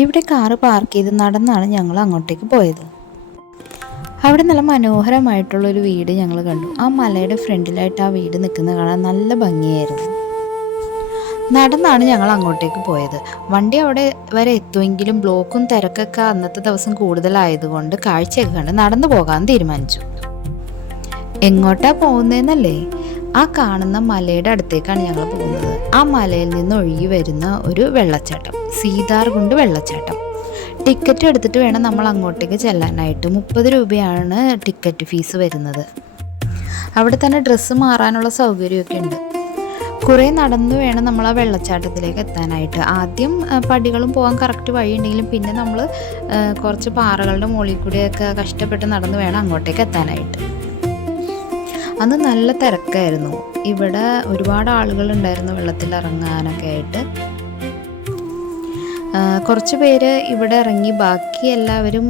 ഇവിടെ car park ചെയ്ത് നടന്നാണ് ഞങ്ങൾ അങ്ങോട്ടേക്ക് പോയത്. അവിടെ നല്ല മനോഹരമായിട്ടുള്ളൊരു വീട് ഞങ്ങൾ കണ്ടു. ആ മലയുടെ ഫ്രണ്ടിലായിട്ട് ആ വീട് നിൽക്കുന്നത് കാണാൻ നല്ല ഭംഗിയായിരുന്നു. നടന്നാണ് ഞങ്ങൾ അങ്ങോട്ടേക്ക് പോയത്. വണ്ടി അവിടെ വരെ എത്തുമെങ്കിലും ബ്ലോക്കും തിരക്കൊക്കെ അന്നത്തെ ദിവസം കൂടുതലായതുകൊണ്ട് കാഴ്ചയൊക്കെ കണ്ട് നടന്നു പോകാൻ തീരുമാനിച്ചു. എങ്ങോട്ടാ പോകുന്നതെന്നല്ലേ? ആ കാണുന്ന മലയുടെ അടുത്തേക്കാണ് ഞങ്ങൾ പോകുന്നത്. ആ മലയിൽ നിന്ന് ഒഴുകി വരുന്ന ഒരു വെള്ളച്ചാട്ടം, സീതാർകുണ്ട് വെള്ളച്ചാട്ടം. ടിക്കറ്റ് എടുത്തിട്ട് വേണം നമ്മൾ അങ്ങോട്ടേക്ക് ചെല്ലാനായിട്ട്. 30 രൂപയാണ് ടിക്കറ്റ് ഫീസ് വരുന്നത്. അവിടെ തന്നെ ഡ്രസ്സ് മാറാനുള്ള സൗകര്യമൊക്കെ ഉണ്ട്. കുറേ നടന്നു വേണം നമ്മൾ ആ വെള്ളച്ചാട്ടത്തിലേക്ക് എത്താനായിട്ട്. ആദ്യം പടികളും പോകാൻ കറക്റ്റ് വഴിയുണ്ടെങ്കിലും പിന്നെ നമ്മൾ കുറച്ച് പാറകളുടെ മുകളിൽ കൂടിയൊക്കെ കഷ്ടപ്പെട്ട് നടന്നു വേണം അങ്ങോട്ടേക്ക് എത്താനായിട്ട്. അന്ന് നല്ല തിരക്കായിരുന്നു. ഇവിടെ ഒരുപാട് ആളുകളുണ്ടായിരുന്നു വെള്ളത്തിൽ ഇറങ്ങാനൊക്കെ ആയിട്ട്. കുറച്ച് പേര് ഇവിടെ ഇറങ്ങി, ബാക്കി എല്ലാവരും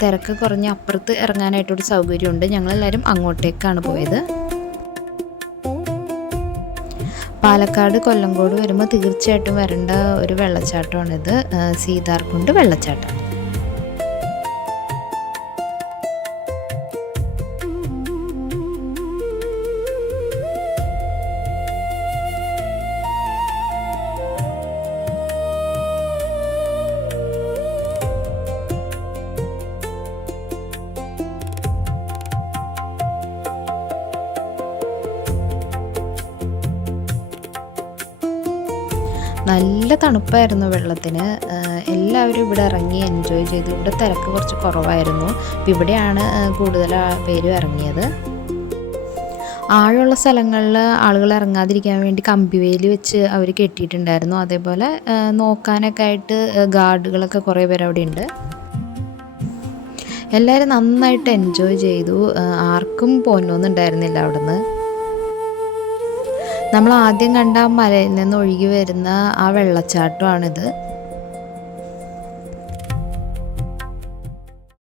തിരക്ക് കുറഞ്ഞ് അപ്പുറത്ത് ഇറങ്ങാനായിട്ടൊരു സൗകര്യമുണ്ട്. ഞങ്ങളെല്ലാവരും അങ്ങോട്ടേക്കാണ് പോയത്. പാലക്കാട് കൊല്ലങ്കോട് വരുമ്പോൾ തീർച്ചയായിട്ടും വരേണ്ട ഒരു വെള്ളച്ചാട്ടമാണിത്, സീതാർകുണ്ട് വെള്ളച്ചാട്ടം. നല്ല തണുപ്പായിരുന്നു വെള്ളത്തിന്. എല്ലാവരും ഇവിടെ ഇറങ്ങി എൻജോയ് ചെയ്തു. ഇവിടെ തിരക്ക് കുറച്ച് കുറവായിരുന്നു. അപ്പോൾ ഇവിടെയാണ് കൂടുതൽ പേരും ഇറങ്ങിയത്. ആഴമുള്ള സ്ഥലങ്ങളിൽ ആളുകൾ ഇറങ്ങാതിരിക്കാൻ വേണ്ടി കമ്പിവേലി വെച്ച് അവർ കെട്ടിയിട്ടുണ്ടായിരുന്നു. അതേപോലെ നോക്കാനൊക്കെ ആയിട്ട് ഗാർഡുകളൊക്കെ കുറേ പേര് അവിടെ ഉണ്ട്. എല്ലാവരും നന്നായിട്ട് എൻജോയ് ചെയ്തു. ആർക്കും പോന്നൊന്നുണ്ടായിരുന്നില്ല അവിടുന്ന്. നമ്മൾ ആദ്യം കണ്ട ആ മലയിൽ നിന്ന് ഒഴുകി വരുന്ന ആ വെള്ളച്ചാട്ടമാണിത്.